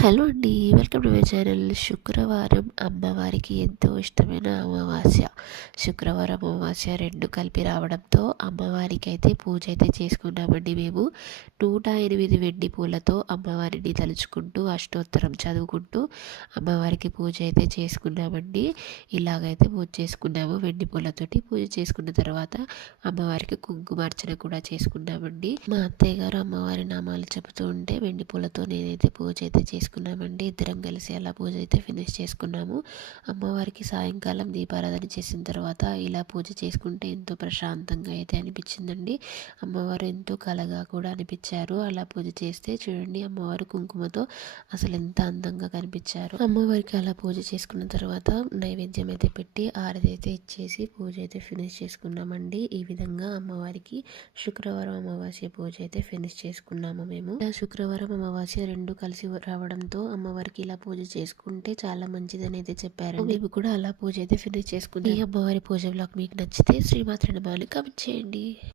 Hello అండి welcome to my channel. శుక్రవారం అమ్మవారికి ఎంతో ఇష్టమైన అమావాస్య. శుక్రవారం అమావాస్య రెండు కలిపి రావడంతో అమ్మవారికి అయితే పూజ అయితే చేసుకున్నామండి మేము. నూట ఎనిమిది వెండి పూలతో అమ్మవారిని తలుచుకుంటూ అష్టోత్తరం చదువుకుంటూ అమ్మవారికి పూజ అయితే చేసుకున్నామండి. ఇలాగైతే పూజ చేసుకున్నాము. వెండి పూలతోటి పూజ చేసుకున్న తర్వాత అమ్మవారికి కుంకుమార్చన కూడా చేసుకున్నామండి. మా అత్తయ్య గారు అమ్మవారి నామాలు చెబుతూ ఉంటే వెండి పూలతో నేనైతే పూజ అయితే చేసుకున్నామండి. ఇద్దరం కలిసి అలా పూజ అయితే ఫినిష్ చేసుకున్నాము. అమ్మవారికి సాయంకాలం దీపారాధన చేసిన తర్వాత ఇలా పూజ చేసుకుంటే ఎంతో ప్రశాంతంగా అయితే అనిపించిందండి. అమ్మవారు ఎంతో కలగా కూడా అనిపించారు. అలా పూజ చేస్తే చూడండి అమ్మవారు కుంకుమతో అసలు ఎంత అందంగా కనిపించారు. అమ్మవారికి అలా పూజ చేసుకున్న తర్వాత నైవేద్యం అయితే పెట్టి ఆరతి అయితే ఇచ్చేసి పూజ అయితే ఫినిష్ చేసుకున్నామండి. ఈ విధంగా అమ్మవారికి శుక్రవారం అమావాస్య పూజ అయితే ఫినిష్ చేసుకున్నాము మేము. శుక్రవారం అమావాస్య రెండు కలిసి రావడం రావడంతో అమ్మవారికి ఇలా పూజ చేసుకుంటే చాలా మంచిదని అయితే చెప్పారు మేము కూడా అలా పూజ అయితే ఫినిష్ చేసుకుని అమ్మవారి పూజ బ్లాగ్ మీకు నచ్చితే శ్రీమాత్రి నమాలు కామెంట్ చేయండి.